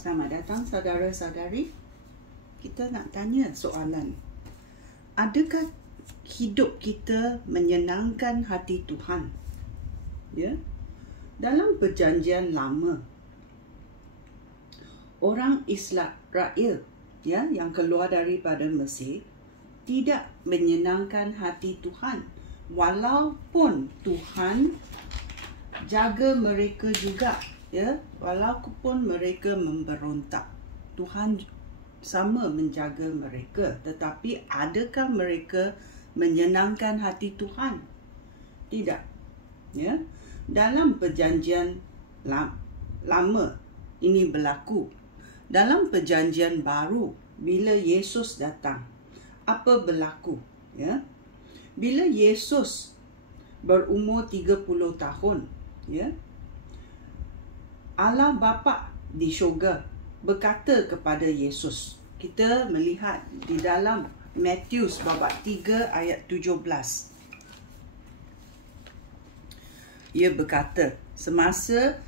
Selamat datang saudara-saudari. Kita nak tanya soalan. Adakah hidup kita menyenangkan hati Tuhan? Ya. Dalam Perjanjian Lama, orang Israel yang keluar daripada Mesir tidak menyenangkan hati Tuhan, walaupun Tuhan jaga mereka juga. Walaupun mereka memberontak, Tuhan sama menjaga mereka. Tetapi adakah mereka menyenangkan hati Tuhan? Tidak. Dalam Perjanjian Lama ini berlaku. Dalam Perjanjian Baru, bila Yesus datang, apa berlaku? Bila Yesus berumur 30 tahun, Allah Bapa di syurga berkata kepada Yesus. Kita melihat di dalam Matius bab 3 ayat 17. Ia berkata, semasa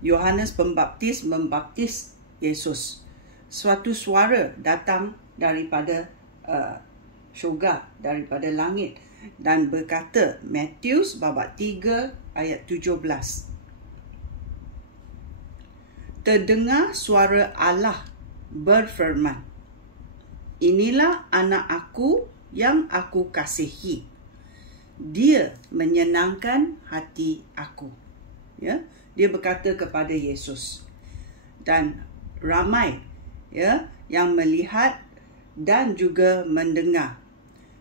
Yohanes Pembaptis membaptis Yesus, suatu suara datang daripada syurga, daripada langit, dan berkata, Matius bab 3 ayat 17. Terdengar suara Allah berfirman, inilah anak aku yang aku kasihi. Dia menyenangkan hati aku. Dia berkata kepada Yesus. Dan ramai yang melihat dan juga mendengar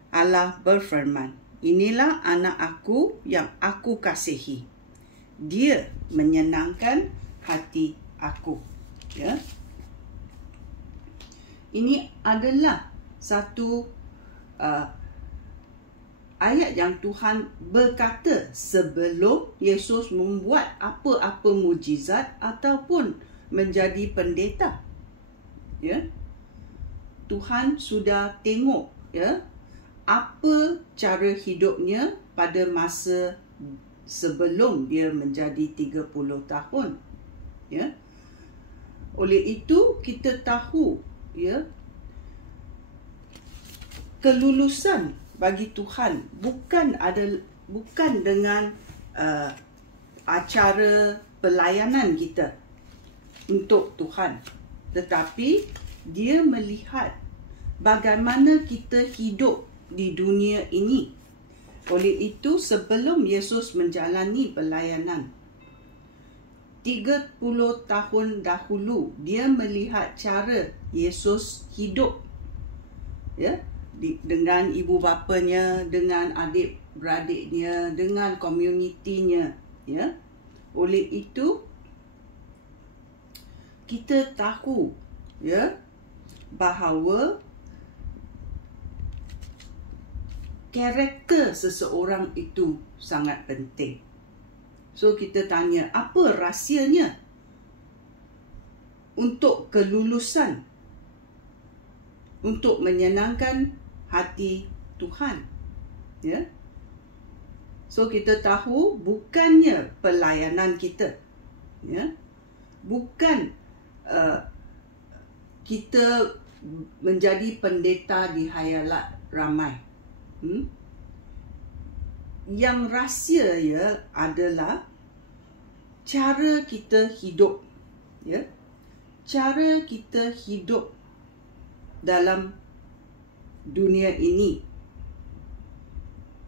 Allah berfirman, inilah anak aku yang aku kasihi. Dia menyenangkan hati aku. Ini adalah satu ayat yang Tuhan berkata sebelum Yesus membuat apa-apa mujizat ataupun menjadi pendeta. Tuhan sudah tengok apa cara hidupnya pada masa sebelum dia menjadi 30 tahun. Oleh itu kita tahu kelulusan bagi Tuhan bukan dengan acara pelayanan kita untuk Tuhan, tetapi dia melihat bagaimana kita hidup di dunia ini. Oleh itu sebelum Yesus menjalani pelayanan 30 tahun dahulu, dia melihat cara Yesus hidup dengan ibu bapanya, dengan adik-beradiknya, dengan komunitinya. Oleh itu kita tahu bahawa karakter seseorang itu sangat penting. So kita tanya, apa rahsianya untuk kelulusan, untuk menyenangkan hati Tuhan? So kita tahu bukannya pelayanan kita, bukan kita menjadi pendeta di hayalat ramai. Yang rahsia adalah cara kita hidup. Cara kita hidup dalam dunia ini.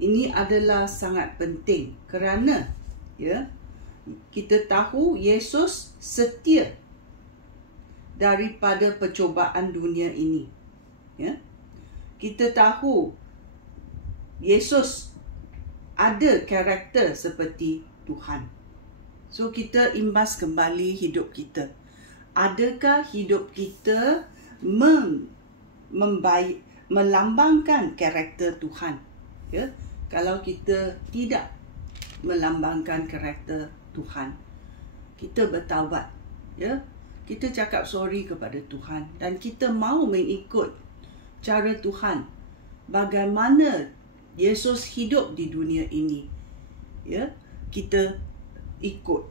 Ini adalah sangat penting kerana kita tahu Yesus setia daripada percubaan dunia ini. Kita tahu Yesus ada karakter seperti Tuhan. So kita imbas kembali hidup kita. Adakah hidup kita melambangkan karakter Tuhan? Kalau kita tidak melambangkan karakter Tuhan, kita bertaubat. Kita cakap sorry kepada Tuhan dan kita mahu mengikut cara Tuhan. Bagaimana Yesus hidup di dunia ini, kita ikut.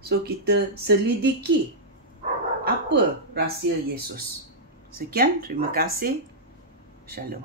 So kita selidiki apa rahsia Yesus. Sekian, terima kasih. Shalom.